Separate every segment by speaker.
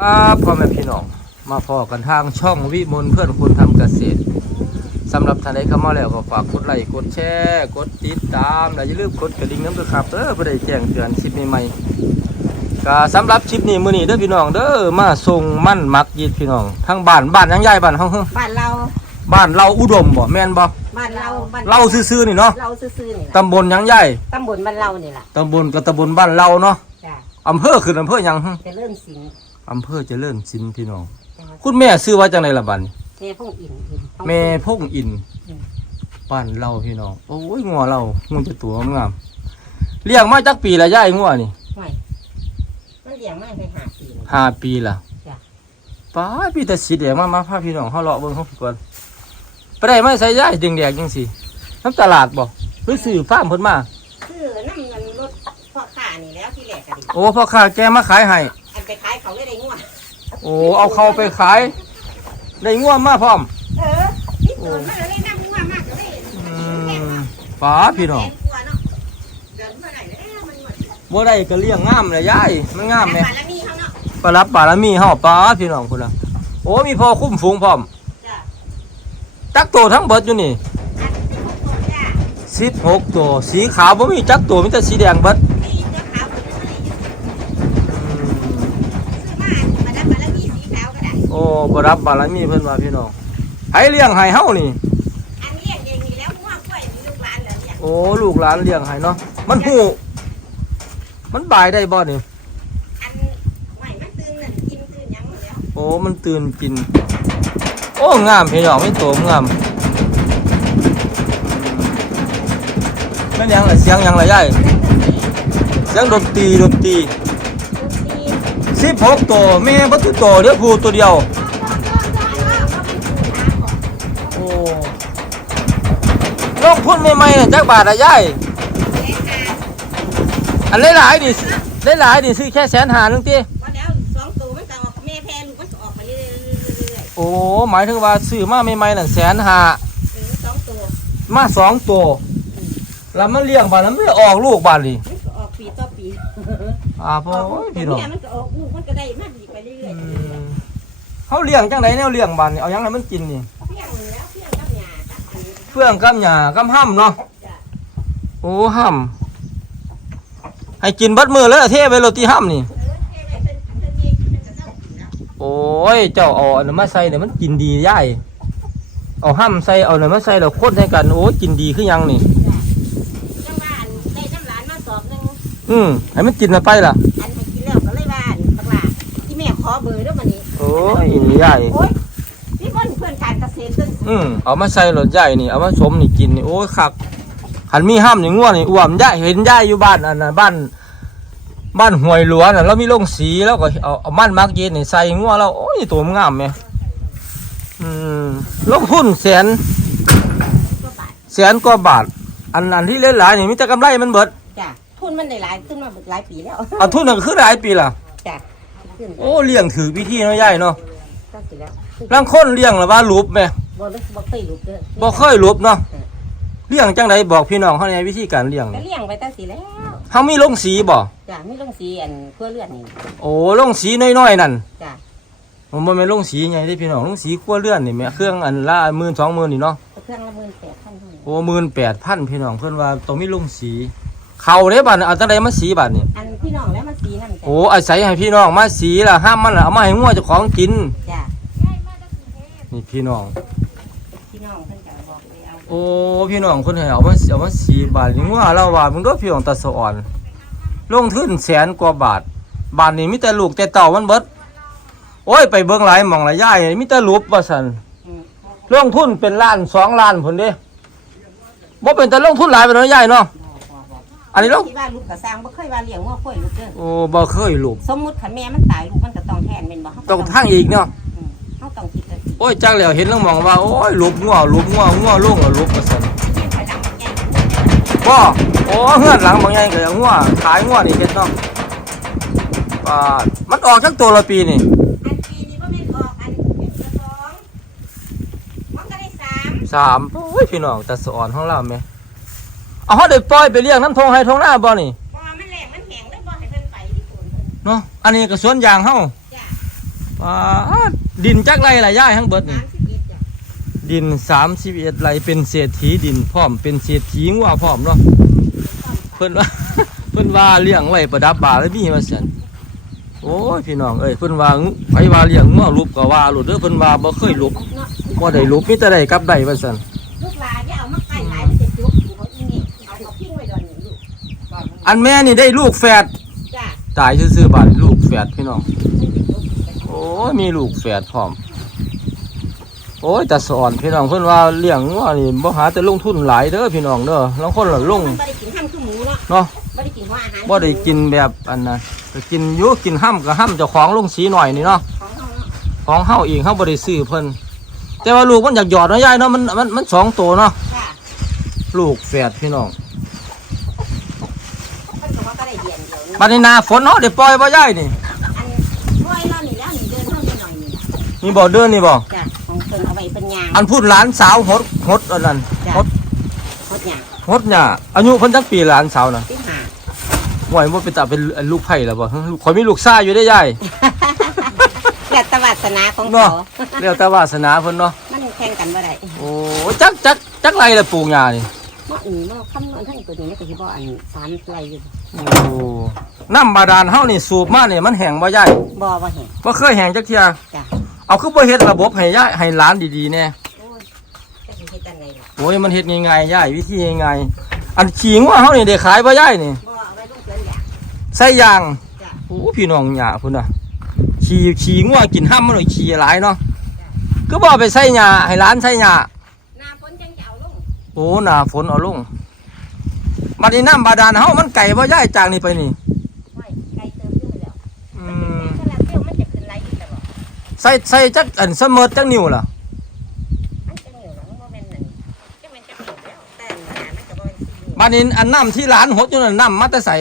Speaker 1: ครับพ่อแม่พี่น้องมาพอกันทางช่องวิมลเพื่อนคนทำเกษตรสำหรับท่านใดเข้ามาแล้วก็ฝากกดไลค์กดแชร์กดติดตามและอย่าลืมกดกระดิ่งน้ำด้วยครับเด้อเพื่อได้แจ้งเตือนคลิปใหม่ๆก็สำหรับคลิปนี้มื้อนี้เด้อพี่น้องเด้อมาส่งมั่นมักยีดพี่น้องทั้งบ้านบ้านยังใหญ่บ้านเฮาเฮ้อ
Speaker 2: บ้านเรา
Speaker 1: บ้านเราอุดมบ่แม่นบ่
Speaker 2: บ้านเราบ้าน
Speaker 1: เราซื่อๆนี่เนาะ
Speaker 2: เราซื่อๆนี่ล่ะ
Speaker 1: ตำบลยังใหญ่
Speaker 2: ตำบลบ้านเรานี่ล่ะ
Speaker 1: ตำบลกับตำบลบ้านเราเนาะ
Speaker 2: จ้ะ
Speaker 1: อำเภอคืออำเภอหยังฮึ
Speaker 2: จะเริ่มสิง
Speaker 1: อำเภอเจริญสินพี่น้อง คุณแม่ซื้อว่าจังไดล่ะบัดนี้
Speaker 2: แม่พงอินอิน
Speaker 1: แม่พงอิน
Speaker 2: อืม
Speaker 1: บ้านเราพี่น้อง โอ้ยงัวเรางัวจะตัวงามๆเลี้ยงมาจักปีละย่ายงัวนี่
Speaker 2: ไม่มันเลี้ยงมาไปหาปีนี่
Speaker 1: ห้าปีละ
Speaker 2: จ้ะ
Speaker 1: ป้าดพี่แต่สีแดงมามาพาพี่น้องเขาเลาะเบิ่งเขาก่อนไปได้ไม่ใส่ย่ายแดงๆจังสิน้ำตลาดบ่หรือซื้อฟาร์มเพิ่นมา
Speaker 2: คือน้ำมันรถพ่อข้านี่แล้วที่แรกก็ดี
Speaker 1: โอ้พ่อค้าแกมาขายให้
Speaker 2: อ้เอา
Speaker 1: เข้าไปขาย ได้งัวมาพร้อม
Speaker 2: เออนี่ตัวมันเลยน้ำงัวมากเลย
Speaker 1: อืมป้าดพี่น้อง
Speaker 2: แสกว่าเนาะเดินเมื่อไหร่แล้วมันหมด
Speaker 1: บ่ได้ก็เลี้ยงงามเลยย่ายมันงามแหม
Speaker 2: บ้านละมีเขาเนาะ
Speaker 1: ปลารับบารมีเฮาป้าดพี่น้องพุ่นล่ะโอ้มีพอคุ้มฝูงพร้อม
Speaker 2: จ้ะ
Speaker 1: จักโตทั้งเบิดอยู่นี่
Speaker 2: อันที่หกตัวจ้ะ
Speaker 1: สิบหกตัวสีขาวบ่มีจักตัวมีแต่สีแดงเบิด
Speaker 2: นี่เจ้าขาวเป็นอะไรอยู่ซื้อมาอันมาดับบ้านละมีสีขาวก็ได้
Speaker 1: โอ้ บรับบารมีเพิ่นว่าพี่น้องให้เลี้ยงให้เฮานี่
Speaker 2: อันเลี้ยงเองนี่แล้วง่วงกล้วยมีลูกหลานเหรอเนี่ย
Speaker 1: โอ้ลูกหลานเลี้ยงให้เนาะ มันหูมันบายได้บ่นี่
Speaker 2: อันไหวมันตื่นนั่นกินตื่นหยังหมดแล้ว
Speaker 1: โอ้มันตื่นกิน โอ้งามพี่น้องไม่โตงามแม่นหยังล่ะเสียงหยังล่ะยายเสียงดนตรีดนตรี
Speaker 2: ทุกที
Speaker 1: สิบหกตัวแม่บ่ทุกตัวเดี๋ยวผู้ตัวเดียว โอ้ลงทุนใหม่ๆน่ะจักบาทละยายอันหลายๆนี่หลายๆนี่ซื้อแค่แสนหานึงติ
Speaker 2: ว่าแล้วสองตัวมันก็ออกแม่แพ้ลูกมันก็ออกมาเรื่อยๆ
Speaker 1: โอ้หมายถึงว่าซื้อมาใหม่ๆนั่นแสนหา
Speaker 2: เออสองตัว
Speaker 1: มาสองตัวแล้วมันเลี้ยงบาดแล้วมันไม่ออกลูกบาดนี่
Speaker 2: มันก็ออกปีต่อปี
Speaker 1: อ่าพ่อพี่น้อง
Speaker 2: เนี่ยมันก็ออกลูกมันก็ได้มากอีกไปเรื่อย
Speaker 1: อืมเขาเลี้ยงจังไดแนวเลี้ยงบาดนี่เอาหยังให้มันกินนี่
Speaker 2: ๆเพียงแล้วเพียงกับหญ้ากับอันนี้
Speaker 1: เฟื่องกับหญ้ากับห้ำเนาะ
Speaker 2: จ้ะ
Speaker 1: โอ้ห้ำให้กินเบัดมือเลยเทไปโรตีห้ำนี่
Speaker 2: เออเท่เลยเป็นเป็นเมียกินมันก็เศร้ากินแล้ว
Speaker 1: โอ้ย เจ้าเอาอันนั้นมาใส่เนี่ยมันกินดีย่ายเอาห้ำใส่เอาอันนั้นมาใส่แล้วคนให้กัน โอ้ยกินดีขึ้นยังนี่
Speaker 2: จังว่าอันได้น้ำหลานมาสอบหนึง
Speaker 1: อืมให้มันกินมาไปล่ะ
Speaker 2: อันไปกินแล้วก็เลยว่าอันบักหลาที่แม่ขอเบอร์ด้วยมันนี้
Speaker 1: โอ้ยย่าย
Speaker 2: โอ้ยพี่คนเพื่อนการเกษตรตึ้ง
Speaker 1: อืมเอามาใส่รถใหญ่นี่ เอามาสมนี่กินนี่โอ้ยคักหันมีห้ำอย่างง่วนี่อ้วมย่ายเห็นย่ายอยู่บ้านอันนั้นบ้าน บ้านห้วยหลวงน่ะเรามีโรงสีแล้วก็เอาเอามันมักเย็นนี่ใส่ง่วแล้วโอ้ยตัวมันงามไหมอืมลงทุนแสน
Speaker 2: ก็บาท
Speaker 1: แสนกว่าบาท อันอันที่เล่นหลายนี่มีแต่กำไรมันเบิด
Speaker 2: จ้ะทุ นมันได้หลายขึ้นมาหลายปีแล้ว
Speaker 1: เอาทุนนั่นก็คือหลายปีล่ะ
Speaker 2: จ้ะขึ้น
Speaker 1: โอ้เลี้ยงถือพิธีเนาะยายเนาะ
Speaker 2: ตั้งสิแล้ว
Speaker 1: ลังคนเลี้ยงแล้วว่ารูปแม่
Speaker 2: บ่ได้บ่เคยรู้เด้อ
Speaker 1: บ่เคยรูปเนาะเลี้ยงจังไดบอกพี่น้องเขาในวิธีการเลี้ยง
Speaker 2: ก็เลี้ยงไปตั้งสิแล้ว
Speaker 1: เฮามีโรงสีบ่
Speaker 2: จ้ะมีลงสีอันเพื่อเลือดนี่
Speaker 1: โอ้โรงสีน้อยๆนั่น
Speaker 2: จ้ะ
Speaker 1: มันบ่แม่นโรงสีใหญ่เด้พี่น้องโรงสีครัวเรือนนี่แม่เครื่องอันละ10,000 20,000นี่เนาะ
Speaker 2: เครื่องละหมื่นแปดพันเท่านั้น
Speaker 1: โอ้18,000พี่น้องเพิ่นว่าต้องมีโรงสี เขาเด้บัดนี้เอาจังไดมาสีบัดนี่
Speaker 2: อันพี่น้องแล้วมันสีนั่นจ้ะ
Speaker 1: โอ้อาศัยให้พี่น้องมาสีล่ะห้ามมันล่ะเอามาให้งัวเจ้าของกิน
Speaker 2: จ้ะ
Speaker 1: นี่พี่น้อง
Speaker 2: พี่น้องเพิ่นก็บอกเลยเอา
Speaker 1: โอ้พี่น้องคนให้เอามาเอามาสีบาทนี่งัวเราว่ามึงก็พี่น้องตาสะอ่อน ลงทุนแสนกว่าบาท บาทนี้มีแต่ลูกแต่เต่ามันเบิด โอ้ยไปเบิ่งหลายหม่องหลายย่ายมีแต่รูปว่าซั่น
Speaker 2: อืม
Speaker 1: ลงทุนเป็นล้านสองล้านพุ่นเด้บ่เป็นแต่ลงทุนหลายไปเนาะย่ายเนาะ
Speaker 2: บ่บ่บ่
Speaker 1: อันนี้ลง
Speaker 2: ที่ว่าลูกก็สร้างบ่เคยว่าเลี้ยงงัวข้อยลูกเด้อ
Speaker 1: โอ้บ่เคยรูป
Speaker 2: สมมุติคันแม่มันตายลูกมันก็ต้องแทนแม่นบ่เฮา
Speaker 1: ต้องทางอีกเนาะ
Speaker 2: อืมเฮาต้องคิดจังซี่
Speaker 1: โอ้ยจักแล้วเห็นแล้วมองว่าโอ้ยรูปงัวรูปงัวงัวลงแล้วรูปว่าซั่น
Speaker 2: ไปหลังใหญ่
Speaker 1: บ่โอ้เฮือนหลังบางใหญ่ก็ยังงัวขายงัวนี่เฮ็ดเนาะบาดมันออกจักตัวละปีนี่
Speaker 2: อันปีนี้บ่แม่นออกอันเป็นกระสองมันก็ได้สาม
Speaker 1: สามโอ้ยพี่น้องแต่สะอ่อนของเราไหม เอาเขาได้ปล่อยไปเลี้ยงน้ำทงให้ทงหน้าบ่นี่
Speaker 2: บ่มันแหลงมันแห้งแล้วบ่ให้เพิ่นไปที่ฝนเพิ่น
Speaker 1: เนาะอันนี้ก็สวนยางเฮา
Speaker 2: จ้ะ
Speaker 1: ว้าดินจักไรล่ะย่ายทั้งเบิดนี่
Speaker 2: สามสิบเอ็ดจ้ะ
Speaker 1: ดินสามสิบเอ็ดไรเป็นเศรษฐีดินพร้อมเป็นเศรษฐีงัวพร้อมเนาะเพิ่นว่า เพิ่นว่าเลี้ยงไว้ประดับบาแล้วมีมาเสียนโอ้ยพี่น้องเอ้ยเพิ่นว่าไผว่าเลี้ยงงัวรูปก็ว่าโลดเด้อเพิ่นว่าบ่เคยรูป
Speaker 2: เนาะ
Speaker 1: บ่ได้รูปมีแต่ได้กับได้ว่าซั่น
Speaker 2: อัน
Speaker 1: แม่นี่ได้ลูกแฝด
Speaker 2: จ้ะ
Speaker 1: ตายซื่อๆบาดนี้ลูกแฝดพี่น้อง
Speaker 2: มันจะจุกอยู่
Speaker 1: โอ้ยมีลูกแฝดพร้อม โอ้ยแต่สอนพี่น้องเพิ่นว่าเลี้ยงงัวนี่บ่หาแต่ลงทุนหลายเด้อพี่น้องเด้อลางคนละลง
Speaker 2: มันไม่ได้กินห้ามคือหมูเนาะ
Speaker 1: เนาะ
Speaker 2: ไม่ได้กินหัวอาหาร
Speaker 1: บ่ได้กินแบบอันน่ะก็กินอยู่กินห้ำก็ห้ำเจ้าของลงสีหน่อยนี่เนาะ
Speaker 2: ของเขาเนาะ
Speaker 1: ของเฮาเองเฮาบ่ได้ซื้อเพิ่นแต่ว่าลูกมันอยากหยอดเนาะยายเนาะมันมันมันสองตัวเนาะ
Speaker 2: จ้ะ
Speaker 1: ลูกแฝดพี่น้อง
Speaker 2: มันก็ว่าก็ได้เดียนเดียวนี่
Speaker 1: บัดนี้หน้าฝนเนาะได้ปล่อยบ่ยายนี่
Speaker 2: อันร้อยแล้วนี่แล้วนี่เดินเท่านี้หน่อยนี่ล่ะ
Speaker 1: นี่บ่เดินนี่บ่
Speaker 2: จ้ะของเพิ่นเอาไว้เป็นยาง
Speaker 1: อันพูดหลานสาวหดหดอันนั้น
Speaker 2: จ้ะ
Speaker 1: หด
Speaker 2: หดยาง
Speaker 1: หดหญ้าอายุเพิ่นจักปีหลานสาวน่ะ
Speaker 2: ที่หา
Speaker 1: ห่วยบ่เป็นตาเป็นลูกไผ่แล้วบ่ข่อยมีลูกชายอยู่ได้ยาย
Speaker 2: แล้วแตวาสนาของ
Speaker 1: เนาะ
Speaker 2: เขา
Speaker 1: เรียกแต่วาสนาเพิ่นเนาะ
Speaker 2: มันแข่งกันบ่ได้
Speaker 1: โอ้จักจักจักไรละปลูกหญ้านี่
Speaker 2: เนาะอืมเนาะคำนวณทั้งตัวนี้ก็สิบ่อันสามไร่อยู่
Speaker 1: โอ้น้ำบาดาลเฮานี่สูบมานี่มันแห้งบ่ยาย
Speaker 2: บ่บ่เห็น
Speaker 1: บ่เคยแห้งจักเที่ย
Speaker 2: จ้ะ
Speaker 1: เอาคือบ่เฮ็ดระบบให้ยายให้หลานดีๆแน่
Speaker 2: โอ้ยจะสิเฮ็ดจังไงล่ะ
Speaker 1: โอ้ยมันเฮ็ดง่ายๆยายวิธีง่ายๆอันขิงว่าเฮานี่ได้ขายบ่ยายนี่
Speaker 2: บ่เอาไว้ลูกเสือนอยาก
Speaker 1: ใส่ยาง
Speaker 2: จ้ะ
Speaker 1: โอ้พี่น้องหญ้าพุ่นน่ะขี่ขี่งัวกินห้ำมันหน่อยขี่หลายเนาะก็บ่เอาไปใส่หญ้าให้หลานใส่หญ้า
Speaker 2: หน้าฝนจังจะเอาลง
Speaker 1: โอ้หน้าฝนเอาลง บัดนี้น้ำบาดาลเฮามันไกลบ่ยายจากนี่ไปนี่
Speaker 2: ไว้ไกลเติมอยู่แล้ว
Speaker 1: อื
Speaker 2: มัน
Speaker 1: ม
Speaker 2: จะเป็นแค่ละเตี้ยวมันจะขึ้นไหลอีกตลอด
Speaker 1: ใส่ใส่จักอันเสมอจักนิ้วล่ะ
Speaker 2: มันจะเหนียวหลังบ่แม่นนั่นจะแม่นจะเป็นแล้วแต่ขนาดมันก็บ่เป็นสิ
Speaker 1: บาดนี้อันน้ำที่ร้านหดอยู่นั่นน้ำมาแต่ใส่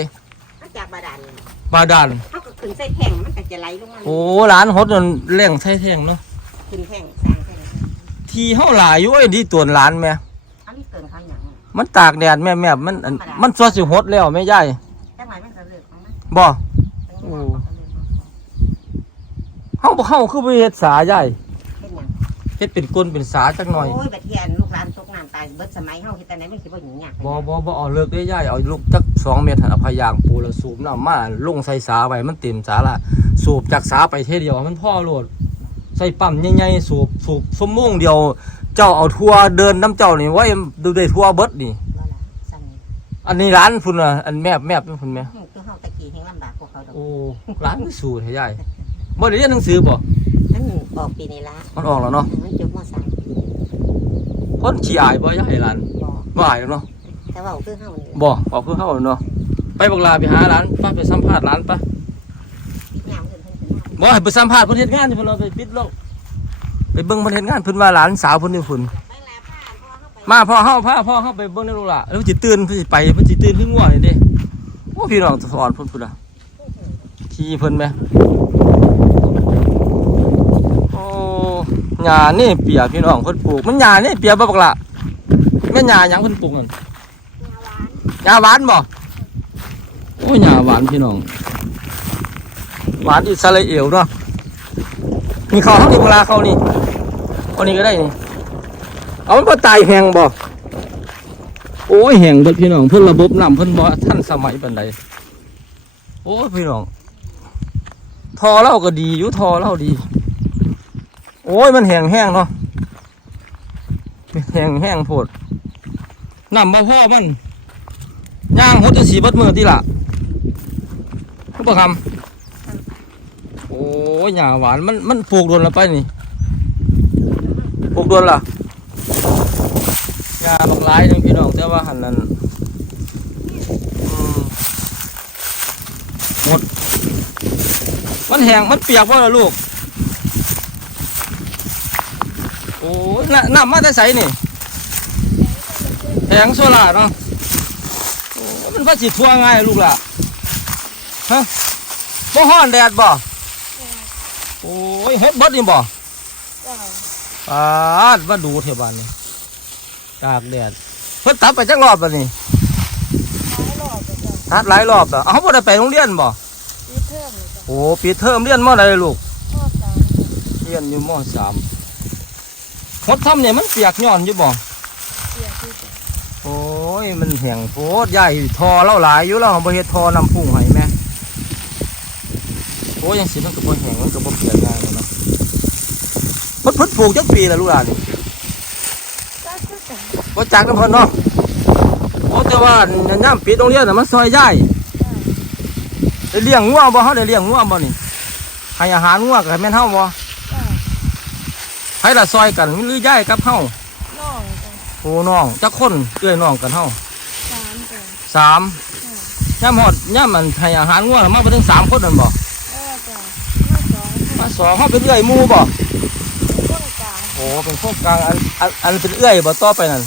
Speaker 2: มันจากบาดาลนี่
Speaker 1: บาดาล
Speaker 2: เฮาก็ขึ้นใส่แท่งมันก็จะไหลลงมา
Speaker 1: โอ้ร้านหดนั่นแรงใส่แท่งเนาะ
Speaker 2: ขึ้นแท่งสร้างแท่ง
Speaker 1: ที่เฮาหลายอยู่ไอ้ดีตัวร้านแม่
Speaker 2: มั
Speaker 1: นตากแดดแม่แม่มันอันมันสวสิหดแล้วแม่ยาย
Speaker 2: จังหวะมันก็เลิกของมัน
Speaker 1: บ่
Speaker 2: จังหวะมันก็เลิกของมัน
Speaker 1: เฮาบ่เฮาคือไปเฮ็ดสายาย
Speaker 2: เฮ็ดหยัง
Speaker 1: เฮ็ดเป็นกลเป็นสาจักหน่อย
Speaker 2: โอ้ยบัดเทียนลูกหลานตกน้ำตายเบิดสมัยเฮาเฮ็ดแต่ไหนมันสิบ่หยุ่งยาก
Speaker 1: บ่บ่บ่เอาเลิกได้ยายเอาลูกจัก2เมตรหั่นเอาพยางปูแล้วสูบน้ำมาลงใส่สาไว้มันเต็มสาละสูบจากสาไปเทเดียวมันพอโลดใส่ปั๊มใหญ่ๆสูบสูบชั่วโมงเดียว เจ้าเอาทัวเดินน้ำเจ้านี่ไว้ดูได้ทัวเบิดนี่
Speaker 2: ว่าล่ะซ้ำนี่
Speaker 1: อันนี้ร้านพุ่นน่ะอันแมบแมบพุ่นแม่
Speaker 2: อืมคือเฮาตะกี้แห่งลำบากกว่าเขาดอก
Speaker 1: โอ้ร้านคือสูตรให้ยายบ่ได้เรียนหนังสือบ่
Speaker 2: มันออกปีนี้ละ
Speaker 1: มันออกแล้วเนาะ
Speaker 2: มันจบมสาม
Speaker 1: คนขี้อายบ่ยายร้าน
Speaker 2: บ่
Speaker 1: บ่อายแล้วเนาะ
Speaker 2: แต่ว่าคือเฮานี่ล่ะ
Speaker 1: บ่บอกคือเฮาเนาะไปบักลาไปหาร้านป้าไปสัมภาษณ์ร้านป้า
Speaker 2: ปิดยามเพิ่นเพิ่นสิมา
Speaker 1: บ่ให้ไปสัมภาษณ์เพิ่นเฮ็ดงานอยู่เพิ่นเราไปปิดโลกไป เบิ่งเพิ่นเฮ็ดงานเพิ่นว่าหลานสาวเพิ่นอยู่พุ่น
Speaker 2: ไปลาผ้าเพราะว่าเฮาไป
Speaker 1: มาพ่อเฮาพาพ่อเฮาไปเบิ่งในโรงละแล้วมันสิตื่นเพิ่นสิไปเพิ่นสิตื่นคือง่วงนี่เด้โอ้พี่น้องสอนเพิ่นพุ่นน่ะขี่เพิ่นแหมโอ้หญ้านี่เปียพี่น้องเพิ่นปลูกมันหญ้านี่เปียบ่บักละแม่หญ้าหยังเพิ่นปลูกนั่น
Speaker 2: หน้าหวาน
Speaker 1: หญ้าหวานบ่โอ้หญ้าหวานพี่น้องหวานอิสราเอลเนาะนี่เขาเขานี่เวลาเขานี่ อานี่ก็ได้นี่เอามันก็ตายแหงบ่โอ้ยแหงเบิดพี่น้องเพิ่นระบบน้ำเพิ่นบ่ทันสมัยปานใดโอ้ยพี่น้องทอเราก็ดีอยู่ทอเราดี โอ้ยมันแหงแห้งเนาะแหงแห้งโพดน้ำบ่พ่อมันย่างหดจะสีเบิดมือติล่ะคุณประคำโอ้ยหญ้าหวานมันมันปลูกโดนและไปนี่ปลู กโดนละหญ้าบักหลายหนึงพี่น้องแต่ว่าหันนั้นอืมหมด มันแห้งมันเปียกว่าล่ะลูก โอ้ยน่ะน้ำมาแต่ใสนี่แห้งโซล่าเนาะโอ้ยมันว่าสิทั่วง่ายลูกล่ะฮะบ่ฮ้อนแดดบ่โอ้ยเฮ็ดเบิดนี่บ่
Speaker 2: จ้า
Speaker 1: ปาดว่าดูเทบานนี่ตากแดดเพิ่นตัดไปจักรอบแล้วนี่
Speaker 2: หลายรอบเลยจ้ะ
Speaker 1: ตัดหลายรอบแล้วเอาบ่ได้ไปโรงเรียนบ่
Speaker 2: ปีเทอมเลยจ้ะ
Speaker 1: โอ้ปีเทอมเรียนมอใดลูก
Speaker 2: พ่อสาม
Speaker 1: รียนอยู่มสามหดทำเนี่ยมันเปียกย้อนอยู่บ่
Speaker 3: เสียที่จะ
Speaker 1: โอ้ยมันแห้งโพดใหญ่ทอเล่าหลายอยู่แล้วบ่เฮ็ดทอนำพุ่งให้แม่โอ้ยยังสิมันก็บ่แห้งมันก็บ่เปียกง่าย เลยเนาะเพิ่นเพิ่นปลูกจักปีแล้วลูกหลานนี่
Speaker 3: ก็คือกัน
Speaker 1: บ่จักนำเพิ่นเนาะโอ้แต่ว่าย่ํปิดโรงเรียนน่ะมันซอยย้ายได้เลี้ยงงัวบ่เฮาได้เลี้ยงงัวบ่นี่ให้อาหารงัวก็ให้แม่นเฮาบ่
Speaker 3: ก็
Speaker 1: ให้ละซอยกันหรือย้ายกับเฮา
Speaker 3: น้องกัน
Speaker 1: โอ้น้องจักคนเอื้อยน้องกันเฮา
Speaker 3: สามกัน
Speaker 1: สามย่ำฮอดย่ำมันให้อาหารงัวมาไปถึงสามคนนั่นบ่
Speaker 3: เออจ้ะมาสองคน
Speaker 1: มาสองเขาเป็นเอื้อยหมูบ่
Speaker 3: ต้นกลาง
Speaker 1: โอ้เป็นโครงกลางอันอันอันเป็นเอื้อยบ่ต่อไปนั่น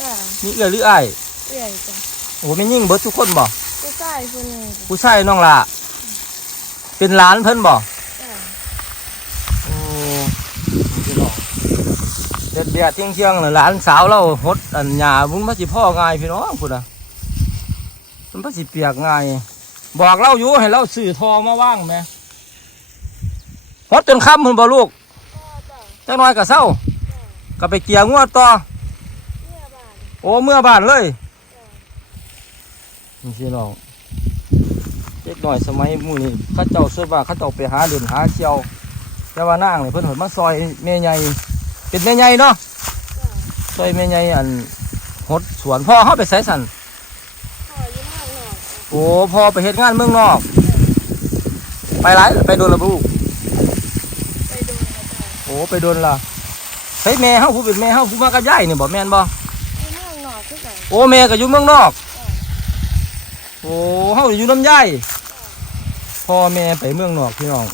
Speaker 3: จ้ะ
Speaker 1: มีเอื้อยหรืออ้าย
Speaker 3: เอื่อยจ้ะ
Speaker 1: โอ้ไม่ยิ่งเบิดทุกคนบ่
Speaker 3: ผู้ชายคนหนึ่งจ้ะ
Speaker 1: ผู้ชายน้องล่ะเป็นหลานเพิ่นบ่
Speaker 3: จ้ะ
Speaker 1: โอ้พี่น้องเด็ดเดียดเที่ยงเที่ยงๆน่ะหลานสาวเราหดอันหญ้าบุ้งมาสิพ่อง่ายพี่น้องพุ่นน่ะมันบ่สิเปียกง่าย บอกเราอยู่ให้เราซื้อทอมาว่างแหมหดจนค่ำพุ่นบ่ลูก
Speaker 3: พ่อ จ้ะ
Speaker 1: จักหน่อยก็เศร้าก็ไปเกี่ยงวดต่อ
Speaker 3: เมื่อบ้าน
Speaker 1: โอ้เมื่อบ้านเลยนี่พี่น้องเด็กหน่อยสมัยหมู่นี้เข้าเจ้าส่วนมากเข้าเจ้าไปหาเดือนหาเชียว แต่ว่านางเนี่ยเพิ่นเหินมาซอยแม่ใหญ่เป็นแม่ใหญ่เนาะ
Speaker 3: จ้ะ
Speaker 1: ซอยแม่ใหญ่อันหดสวนพ่อเขาไปใส่สัน
Speaker 3: พ่ออยู่ข้างนอกจ้ะ
Speaker 1: โอ้พ่อไปเฮ็ดงานเมืองนอก ไปไรไปโดนระบุ
Speaker 3: ไปดูนะจ้ะ
Speaker 1: โอ้ไปโดนละใช้แม่เฮาผู้เป็นแม่เฮาผู้มากับยายนี่บ่แม่นบ่
Speaker 3: อยู่เมืองนอกคือกัน
Speaker 1: โอ้แม่ก็อยู่เมืองนอก โอ้เฮาอยู่น้ำยายพ่อแม่ไปเมืองนอกพี่น้อง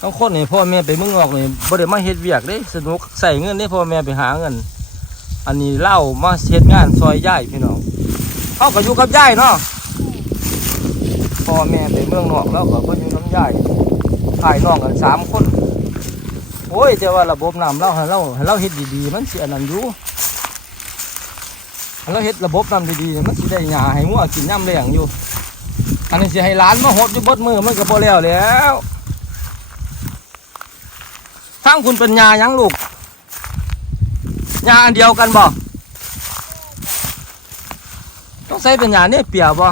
Speaker 1: ต้องคนนี่พ่อแม่ไปเมืองนอกนี่บ่ได้มาเฮ็ดเวียกเด้สนุกใส่เงินได้พ่อแม่ไปหาเงิน อันนี้เล่ามาเฮ็ดงานซอยยายพี่น้องเฮาก็อยู่กับยายเนาะพ่อแม่ไปเมืองนอกแล้วก็บ่อยู่น้ำยายถ่ายน้องกันสามคน โอ้ยแต่ว่าระบบน้ำเราให้เราเราเฮ็ดดีๆ มันเสิอันนั้นอยู่เราเฮ็ดระบบน้ำดีๆ มันสิได้หญ้าให้งัวกินย่ำแรงอยู่ อันนี้สิให้ร้านมาหดอยู่บดมือมันก็พอแล้วแล้วทางคุณเป็นหญ้ายังลูกหญ้าอันเดียวกันบ่ต้องใส่เป็นหญ้าเนี่ยเปียบ่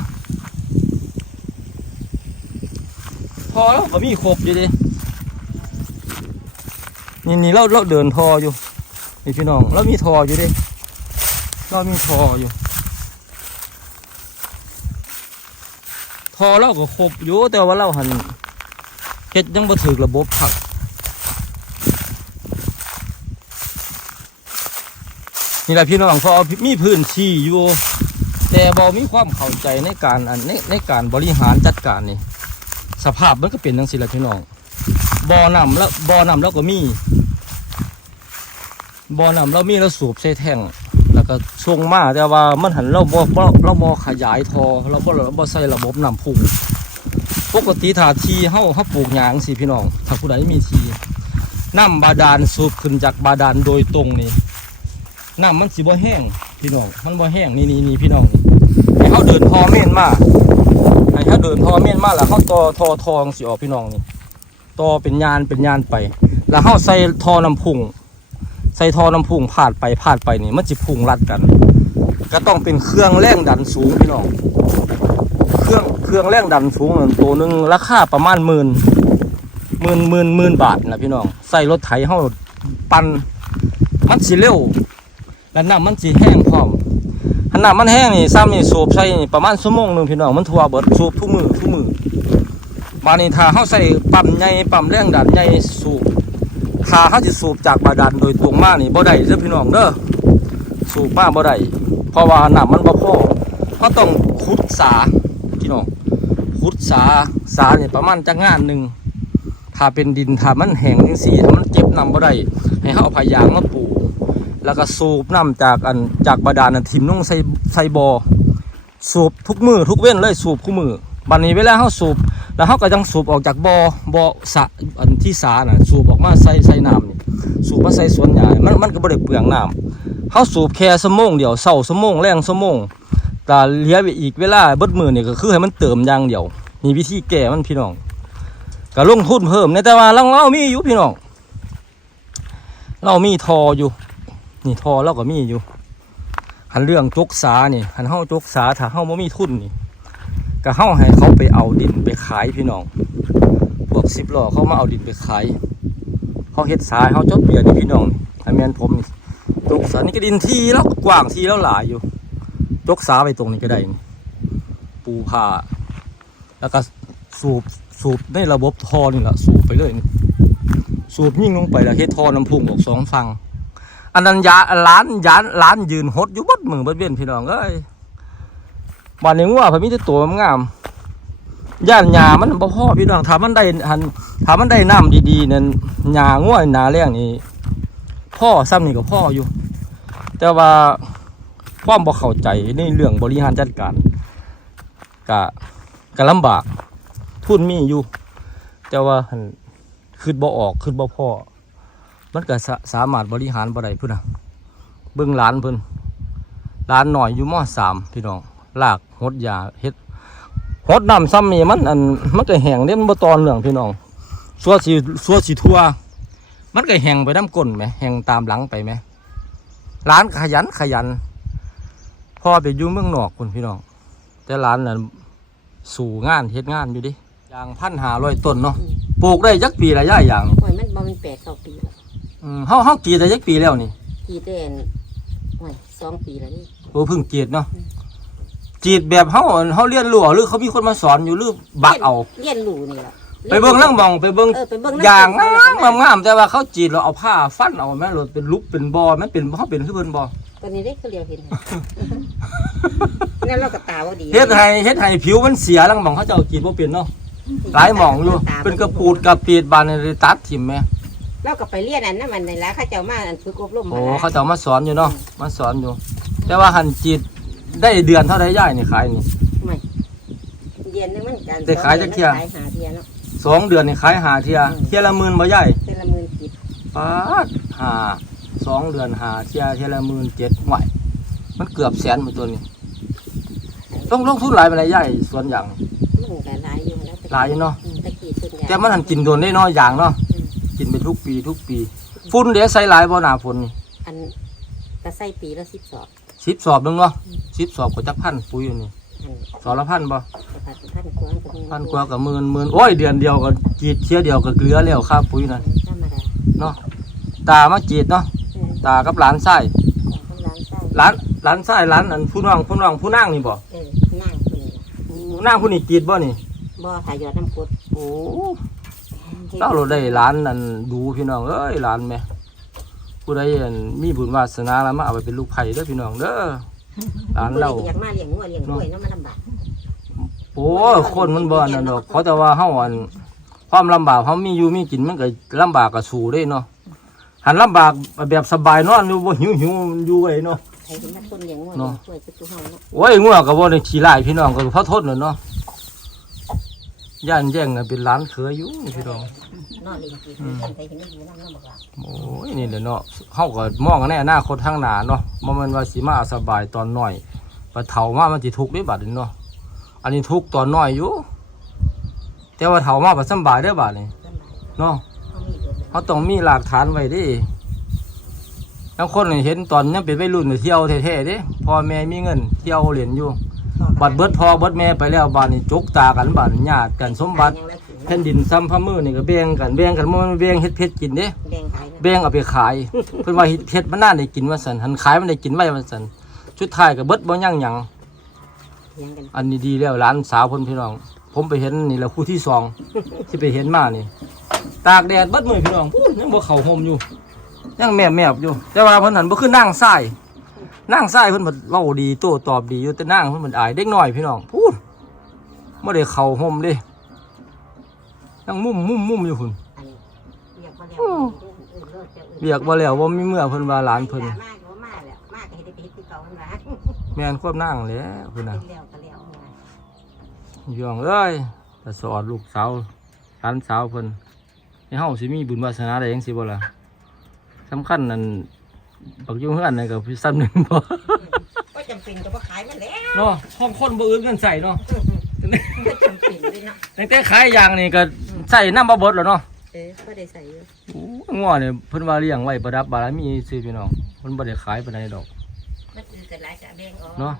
Speaker 1: พอแล้วก็มีครบอยู่ดิ นี่นี่เราเราเดินทออยู่นี่พี่น้องเรามีทออยู่ดิเรามีทออยู่ ทอเราก็ครบอยู่แต่ว่าเราหันเฮ็ดยังบ่ถึกระบบผักนี่แหละพี่น้องพอมีพื้นที่อยู่ แต่บ่มีความเข้าใจในการอันในในการบริหารจัดการนี่ สภาพมันก็เป็นจังซี่แหละพี่น้อง บ่อน้ำแล้วบ่อน้ำแล้วก็มีบ่อน้ำเรามีเราสูบใส่แท่ง แล้วก็ส่งมาแต่ว่ามันหันเราบ่บ่เราบ่ขยายทอเราบ่เราบ่ใส่ระบบน้ำพุ่งปกติถาทีเฮาเฮาปลูกหญ้างซี่พี่น้องถ้าผู้ใดมีทีน้ำบาดาลสูบขึ้นจากบาดาลโดยตรงนี่น้ำมันสิบ่แห้งพี่น้องมันบ่แห้งนี่นี่นี่พี่น้องให้เฮาเดินทอเม่นมาให้เฮาเดินทอเม่นมาแล้วเฮาต่อทอทองสิออกพี่น้องนี่ ต่อเป็นยานเป็นยานไป แล้วเฮาใส่ทอน้ำพุ่ง ใส่ทอน้ำพุ่งพาดไปพาดไปนี่มันจะพุ่งรัดกัน ก็ต้องเป็นเครื่องแรงดันสูงพี่น้องเครื่องเครื่องแรงดันสูงนั่นตัวหนึ่งราคาประมาณหมื่นหมื่นหมื่นหมื่นบาทนะพี่น้องใส่รถไถเฮาปั่นมันสิเร็วและน้ำมันสิแห้งพร้อมถ้าน้ำมันแห้งนี่ซ้ำนี่สูบใส่ประมาณชั่วโมงหนึ่งพี่น้องมันทัวเบิดสูบทุกมือทุกมือ มานี่ถ้าเฮาใส่ปั๊มใหญ่ปั๊มแรงดันใหญ่สูบถ้าเขาจะสูบจากบาดาลโดยตรงมานี่บ่ได้เด้อพี่น้องเด้อสูบมาบ่ได้เพราะว่าน้ำมันบ่พอเขาต้องขุดสาพี่น้องขุดสาสาเนี่ยประมาณจักงานหนึ่งถ้าเป็นดินถ้ามันแห้งจังซี่ถ้ามันเก็บน้ำบ่ได้ให้เขาเอาพายางมาปูแล้วก็สูบน้ำจากอันจากบาดาลน่ะทิ่มลงใส่ใส่บ่อสูบทุกมือทุกเว้นเลยสูบคู่มือบัดนี้เวลาเขาสูบ แล้วเขาก็ยังสูบออกจากบอ่อบ่อสระอันที่สาน่ะสูบออกมาใส่ใส่น้ำนี่สูบมาใส่สวนหญ้ามันมันก็บ่ได้เปลืองน้ำเขาสูบแค่สมงเดียวเศร้าสมงแรงสมงแต่เหลือไว้อีกเวลาเบิดมือนี่ก็คือให้มันเติมยางเดียวมีวิธีแก้มันพี่น้องก็ลงทุนเพิ่มในแต่ว่าเราเรามีอยู่พี่น้องเรามีทออยู่ นี่ทอเราก็มีอยู่หันเรื่องจกสานี่หันเฮาจกสาถ้าเฮาบ่มีทุนนี่ ก็เฮาให้เขาไปเอาดินไปขายพี่น้อง พวกสิบล้อเขามาเอาดินไปขายเขาเฮ็ดสายเขาจดเบียร์นี่พี่น้องไอแมนผมนี่จกสานี่ก็ดินที่แล้วกว้างที่แล้วหลายอยู่จกสาไปตรงนี้ก็ได้นี่ปูผ้าแล้วก็สูบสูบในระบบท่อนี่แหละสูบไปเลยนี่สูบยิ่งลงไปแล้วเฮ็ดท่อน้ำพุ่งออกสองฝั่งอันนั้นยาร้านยานร้านยืนหดอยู่เบดมือเบดเว้นพี่น้องเอ้ย บ้านนี้งัวเพิ่นมีแต่ตัวงามย่านหญ้ามันบ่พอพี่น้องถ้ามันได้หันถ้ามันได้น้ำดีๆนั่นหญ้างัวหนาแรงนี่พ่อซ้ำนี่ก็พ่ออยู่ แต่ว่าความบ่เข้าใจในเรื่องบริหารจัดการก็ก็ลำบากทุนมีอยู่ แต่ว่าหั่นบ่ออกคืดบ่พ่อ มันก็สามารถบริหารบ่ได้พุ่นนะเบิ่งหลานเพิ่นหลานหน่อยอยู่มอสามพี่น้อง ลากหดยาเฮ็ดหดน้ำซ้ำนี่มันอันมันก็แห้งเด้มันบ่ตอนเรื่องพี่น้องสัวสิสัวสิทั่ว มันก็แห้งไปน้ำก้นไหมแห้งตามหลังไปไหมร้านขยันขยันพ่อไปอยู่เมืองนอกคุณพี่น้อง แต่ร้านนั้นสู่งานเฮ็ดงานอยู่ดิยางพันหาร้อยต้นเนาะปลูกได้ยักปีละย่าอย่างนี่
Speaker 2: โอ้ยมันบ่มันแปดเก้าปีแล้ว
Speaker 1: อืมเฮาเฮากรีดได้ยักปีแล้วนี่
Speaker 2: กี่เดือนโอ้ยสองปีแล้วนี่
Speaker 1: โอ้เพิ่งกรีดเนาะ กรีดแบบเฮาเฮาเรียนรู้เอาหรือเขามีคนมาสอนอยู่หรือบักเอา
Speaker 2: เรียนรู้นี่แหละ
Speaker 1: ไปเบิ่งล่างมองไปเบิ่ง
Speaker 2: เออไปเบิ่ง
Speaker 1: อย่างงาม
Speaker 2: งาม
Speaker 1: งามๆแต่ว่าเขาจีดเราเอาผ้าฟันเอาแม่รถเป็นลุกเป็นบอแม่นเป็นเขาเป็นคือเพิ่นบอ
Speaker 2: ตอนนี้ได้เขาเรียกเห็นนั่นเราก็ตาว่าดี
Speaker 1: เฮ็ดให้เฮ็ดให้ผิวมันเสียลังหมองเขาจะเอาจีดบ่เป็นเนาะหลายหมองอยู่เป็นกระปูดกระปีดบานในตัดทิ่มแม่
Speaker 2: เราก็ไปเรียนอันนั้นมันในร้านเขาเจ้ามาอันฝึกอบรม
Speaker 1: โอ้
Speaker 2: หั่นล่ะ
Speaker 1: เขาจะเอามาสอนอยู่เนาะมาสอนอยู่ แต่ว่าหันจีด ได้เดือนเท่าไดย่ายนี่ขายนี่
Speaker 2: เรียนนึงมันการ
Speaker 1: ได้ขายจักเที่ย
Speaker 2: ขายหาเทียเนาะ
Speaker 1: สองเดือนนี่ขายหาเที่ยเที่ยละหมื่นบ่ย่าย
Speaker 2: เทอละหมื่นกิบ
Speaker 1: ปาดหาสองเดือนหาเที่ยเที่ยละหมื่นเจ็ดไหวมันเกือบแสนหมดตัวนี้ต้องลงทุนหลายไปเลยย่ายสวนอย่าง
Speaker 2: มันก็หลายอยู่แล้ว
Speaker 1: หลายอยู่เนาะ
Speaker 2: อืมตะกี้สุดยา
Speaker 1: แต่มันหันกินโดนได้น้อยอย่างเนาะกินไปทุกปีทุกปี ฝุ่นเดี๋ยวใส่หลายบ่หนาฝน
Speaker 2: อันก็ใส่ปีละสิบสอบ
Speaker 1: สิบสอบหนึงเนาะสิบสอบก็จักพันปุ๋ยอยู่นี่
Speaker 2: อัน
Speaker 1: สอบละพันบ่
Speaker 2: พันพันกว่าก็มี
Speaker 1: พันกว่ากับหมื่นหมื่นโอ้ยเดือนเดียวก็จีดเที่ยเดียวก็เกลือแล้วค่าปุ๋ยนั่น
Speaker 2: ธรรมดา
Speaker 1: เนาะตามาจีดเนาะ
Speaker 2: เออ
Speaker 1: ตากับหลานไส้
Speaker 2: ของร้านไส้
Speaker 1: หลานหลานไส้หลานอันผู้น้องผู้น้องผู้นั่งนี่บ่
Speaker 2: เออนั่งคนนี้ล่ะ
Speaker 1: ผู้นั่งผู้นี่จีดบ่นี่
Speaker 2: บ่ถ่ายยอดน้ำกรด
Speaker 1: โอ้เจ้าเราได้หลานนั่นดูพี่น้องเอ้ยหลานแม่ ผู้ใดอันมีบุญวาสนาแล้วมาเอาไปเป็นลูกไผ่เด้อพี่น้องเด้อหลานเรา
Speaker 2: อยากมาเลี้ยงงัวเลี้ยงกล้วยเนาะมันลำบาก
Speaker 1: โอ้ยคนมันบ่อนนั่นดอกเขาแต่ว่าเฮาอันความลำบากเขามีอยู่มีกินมันก็ลำบากก็สู้ได้เนาะหันลำบากแบบสบายเนอนอยู่บ่หิวหิวอยู่ไว้เนาะ
Speaker 2: ใครเป็นนักคนเลี้ยงงัว
Speaker 1: เนาะ
Speaker 2: เลี้ยงกล้วยคือตัวเฮาเนาะ
Speaker 1: โอ้ยงัวก็บ่ได้ขี้ร้ายพี่น้องก็พอทนน่ะเนาะ ย่านแย่งกันเป็นหลานเคยอยู่พี่น้อง
Speaker 2: นอนเลี้ยงกินกันไปเห็นมันอยู่น้ำน้ำบอกว่า
Speaker 1: โอ้ยนี่แหละเนาะเฮาก็มองกันในอนาคตข้างหน้าเนาะบ่แม่นว่าสิมาสบายตอนน้อยพอเฒ่ามามันสิทุกข์เด้บัดนี้เนาะ อันนี้ทุกข์ตอนน้อยอยู่ แต่ว่าเฒ่ามาก็สำบายเด้อบัดนี้
Speaker 2: ลำบาก
Speaker 1: เนาะ
Speaker 2: เขามีเดือด
Speaker 1: เขาต้องมีหลักฐานไว้ดิแล้วคนเห็นตอนยังเป็นวัยรุ่นเที่ยวเท่ๆดิพ่อแม่มีเงิน เที่ยวเหรียญอยู่ บัดเบิดพ่อเบิดแม่ไปแล้วบ้านนี่จกตากันบ้านญาติกันสมบัติแผ่นดินซ้ำพระมือนี่ก็แบ่งกันแบ่งกันมันแบ่งเฮ็ดเพชรกินเด้
Speaker 2: แบ่งขายนะ
Speaker 1: แบ่งเอาไปขาย เพิ่นว่าเฮ็ดเพชรมันน่าได้กินว่าซั่นหันขายมันได้กินไว้ว่าซั่นชุดท้ายก็เบิดบ่ยังหยัง
Speaker 2: เลี้ยงกัน
Speaker 1: อันนี้ดีแล้วหลานสาวเพิ่นพี่น้อง ผมไปเห็นนี่แหละคู่ที่สองที่ไปเห็นมานี่ ตากแดดเบิดมื้อพี่น้องพูนยังบ่เข้าห่มอยู่ยังแมบแมบๆอยู่ แต่ว่าเพิ่นหันบ่คือนั่งทราย นั่งทรายเพิ่นบ่เว้าดีโต้ตอบดีอยู่แต่นั่งเพิ่นมันอายเด็กน้อยพี่น้องพูดบ่ได้เข้าห่มเด้ยังมุมมุมมุมอยู่พุ่น
Speaker 2: อันนี้เรียกว่าแล้ว
Speaker 1: เรียกบ่แล้วว่ามีเมื่อเพิ่นว่าหลานเพิ่น
Speaker 2: มากก็มาแล้วมากก็ให้ได้ไปเฮ็ดที่เก่ามันว่า
Speaker 1: แม่นควบนั่งแหล้วเพิ่นน่ะ
Speaker 2: เป็นแล้วก็แล้วไง
Speaker 1: ย่องเอ้ยแต่สอนลูกสาวหลานสาวเพิ่นให้เฮาสิมีบุญวาสนาได้จังซี่บ่ล่ะสำคัญนั่น บักอยู่เฮือนนั่นก็พี่ซ้ำหนึงบ่
Speaker 2: ก็จำเป็นก็บ่ขายมันแล้ว
Speaker 1: เนาะห้องคนบ่อื่นกันใส่เนาะ
Speaker 2: ก็จำเป็นเลยเนาะ
Speaker 1: ตั้งแต่ขายยางนี่ก็ใส่น้ำบ่เบิดแล้วเนาะ
Speaker 2: เออก็ได้ใส่อยู่
Speaker 1: โอ้งัวเนี่ยเพิ่นว่าเลี้ยงไว้ประดับบารมีซื่อพี่น้องเพิ่นบ่ได้ขายปานใดดอก
Speaker 2: มันคือกันหลายกะแบ่งออก
Speaker 1: เนาะ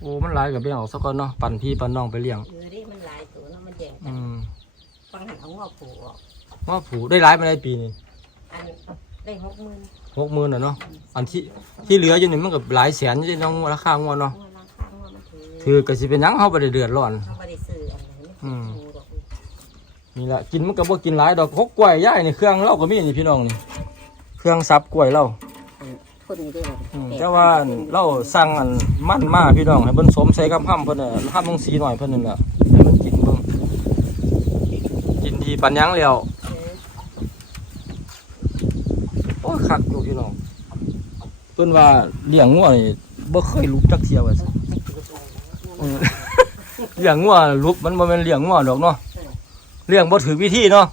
Speaker 1: โอ้มันหลายกับเบี้ยออกซะก่อนเนาะปั่นพี่ปั่นน้องไปเลี้ยง
Speaker 2: เออดิมันหลายตัวเนาะมันแย่งกั
Speaker 1: อื
Speaker 2: น
Speaker 1: ม
Speaker 2: ฟังหันเอางอกผูออก
Speaker 1: ว่าผูได้หลายปานใดปีนี้
Speaker 2: อัน ได้หกหมื่น
Speaker 1: 60,000น่ะเนาะอันที่ที่เหลืออยู่นี่มันก็หลายแสนอยู่เนาะราคางัวเนาะ
Speaker 2: งวดละข้างงวดมันถือ
Speaker 1: ถือก็สิเป็นหยังเฮาบ่ได้เดือดร้อน
Speaker 2: เขาไม่ได้ซื้ออะไรไม่
Speaker 1: อืม
Speaker 2: ถูกหรอก
Speaker 1: นี่แหละกินมันก็บ่กินหลายดอกหกกล้วยย่ายนี่เครื่องเราก็มีนี่พี่น้องนี่เครื่องซับกล้วยเรา
Speaker 2: อันคนนี้ด้วย
Speaker 1: อืมแต่ว่าเราสั่งอันมันมาพี่น้องให้เพิ่นสวมใส่กับห้ำเพิ่นน่ะห้ำลงสีหน่อยเพิ่นนั่นแหละให้มันกินเบิ่งกินทีปันยังแล้ว
Speaker 2: เออ
Speaker 1: โอ้ย คักอยู่พี่น้องเพิ่นว่าเลี้ยงงัวนี่บ่เคยลุกจักเที่ยว่าซั่น
Speaker 2: ไม่ถือตัว
Speaker 1: เออเลี้ยงงัวลุกมันบ่แม่นเลี้ยงงัวดอกเนาะเลี้ยงบ่ถูกวิธีเนาะ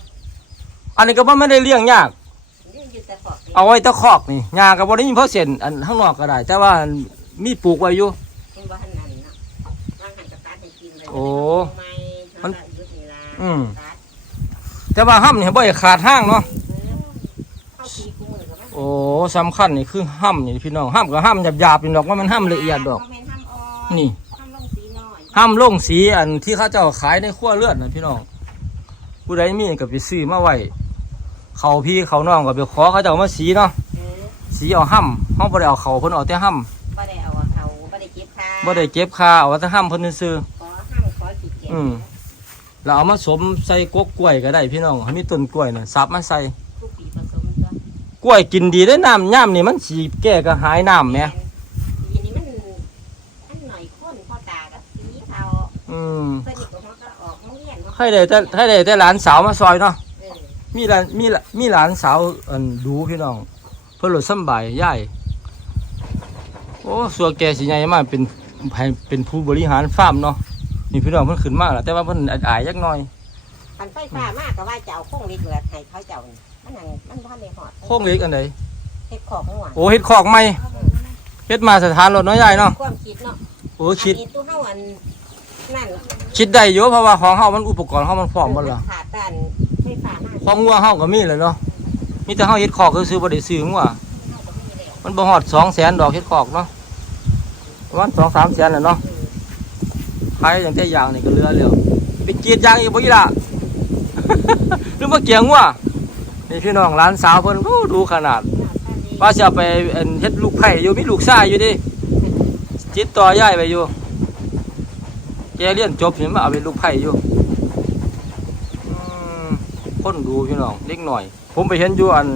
Speaker 1: อันนี้ก็บ่แม่นได้เลี้ยงยาก
Speaker 2: เรื่องอยู่แต่ขอบ
Speaker 1: เอาไว้แตะคอกนี่หญ้าก็บ่ได้มีเพราะเส้นอันข้างนอกก็ได้ แต่ว่ามีปลูกไว้อยู่
Speaker 2: เป็นบ้านนั่นนะบ้านหันกับตาให้กินเลย
Speaker 1: โอ้
Speaker 2: ไม่มันยุดนี่ละ
Speaker 1: อืม
Speaker 2: ตัด
Speaker 1: แต่ว่าห้ำนี่บ่ให้ขาดห้างเนาะ
Speaker 2: เออเข้าปีกูมื อกับมัน
Speaker 1: โอ้สำคัญนี่คือห้ำนี่พี่น้องห้ำก็ห้ำหยาบๆนี่ดอกว่ามันห้ำละเอียดดอก
Speaker 2: คมเมนต์ห้ามอ่อน
Speaker 1: นี่
Speaker 2: ห้ามลงสีน้อย
Speaker 1: ห้ำลงสีอันที่เขาเจ้าขายในขั้วเลือดนะพี่น้องผู้ใดมีก็ไปซื้อมาไว้เขาพี่เขาน้องก็ไปขอเขาเจ้ามาสีเนาะ
Speaker 2: เออ
Speaker 1: สีเอาห้ำห้องบ่ได้เอาเขาเพิ่นเอาแต่ห้
Speaker 2: บ่ได้เอาเขาบ่ได้เก็บค่าำ
Speaker 1: บ่ได้เก็บค่าเอาแต่ห้ำเพิ่นซื้อ
Speaker 2: ขอห้ามขอสิเก็บ
Speaker 1: อืม แล้วเอามาสวมใส่กกกล้วยก็ได้พี่น้องเขามีต้นกล้วยน่ะสับมาใส่
Speaker 2: ทุกปีผสมตัว
Speaker 1: ก ล้วยกินดีได้อน้ำย่ำนี่มันสีแก้กระหายน้ำแหม
Speaker 2: ปีนี้มันมันหน่อยข้นพ่อตากับสีเทา
Speaker 1: อืม
Speaker 2: เพื่อนอีกคนก็ออกโรงเรียนเนาะ
Speaker 1: ให้ได้แต่ให้ได้แต่หลานสาวมาซอยเนาะ
Speaker 2: เออ
Speaker 1: มีหลานมีหลานมีหลานสาวอันดูพี่น้อง เพื่อหลดสำบายย่ายโอ้สัวแกสิใหญ่มากเป็นให้เป็นผู้บริหารฟาร์มเนาะนี่พี่น้องเพิ่นขึ้นมากแล้วแต่ว่าเพิ่นอายๆยักหน่อย
Speaker 2: อันไฟฟ้ามากก็ว่าจะเอาโค้งเล็กเหลือให้เขาเจ้านี่ มันนั่งมันบ่ทันได้หอด
Speaker 1: โค้งเล็กอันใด
Speaker 2: เฮ็ดของหัว
Speaker 1: โอ้เฮ็ดคอกใหม่เฮ็ดมาสถานรถน้อยใหญ่เนาะ
Speaker 2: ความคิดเนาะ
Speaker 1: โอ้คิด
Speaker 2: อันนี้ตู้เฮาอันนั่น
Speaker 1: คิดได้อยู่เพราะว่าของเฮามันอุปกรณ์เฮามันพร้อมหมดแล้ว
Speaker 2: ขาดด้านไฟฟ้ามาก
Speaker 1: ความงัวเฮาก็มีเลยเนาะมีแต่เฮาเฮ็ดคอกคือซื้อบ่ได้ซื้องัว
Speaker 2: เฮาก็มีแล้ว
Speaker 1: มันบ่ฮอด200,000ดอกเฮ็ดคอกเนาะประมาณ2-3แสนน่ะเนาะ
Speaker 2: เออ
Speaker 1: ขายอย่างแต่ยางนี่ก็เหลือแล้วไปกรีดยางอีกบ่อีล่ะหรือมาเกี่ยงวัว นี่พี่น้องร้านสาวเพิ่นโอ้ดูขนาด ว่าจะเอาไปเอิ่นเฮ็ดลูกไผ่อยู่มีลูกชายอยู่ดิจิตต่อยายไปอยู่แกเรียนจบนี่มาเอาเป็นลูกไผ่อยู่อืมคนดูพี่น้องเล็กหน่อย ผมไปเห็นอยู่อัน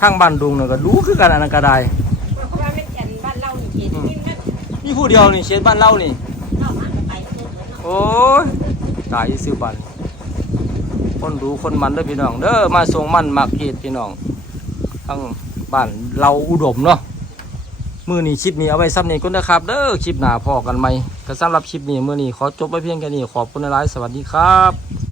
Speaker 1: ทางบ้านดุงน่ะก็ดูคือกันอันนั้นก็ได้
Speaker 2: เพราะว่ามันกันบ้านเรานี่เห็นนี่มัน
Speaker 1: มีผู้เดียวนี่เช็ดบ้านเล่านี่
Speaker 2: เข้ามาก็ไปเพิ่นเนาะ
Speaker 1: โอ้ยตายซื้อบัน คนดูคนมันเด้อพี่น้องเด้อมาส่งมันมากเกตพี่น้องทั้งบ้านเราอุดมเนาะมือนี้คลิปนี้เอาไว้ซ้ำนี้ก็นะครับ เด้อคลิปหน้าพอกันไหมก็สำหรับคลิปนี้มือนี้ขอจบไว้เพียงแค่นี้ขอบคุณหลายสวัสดีครับ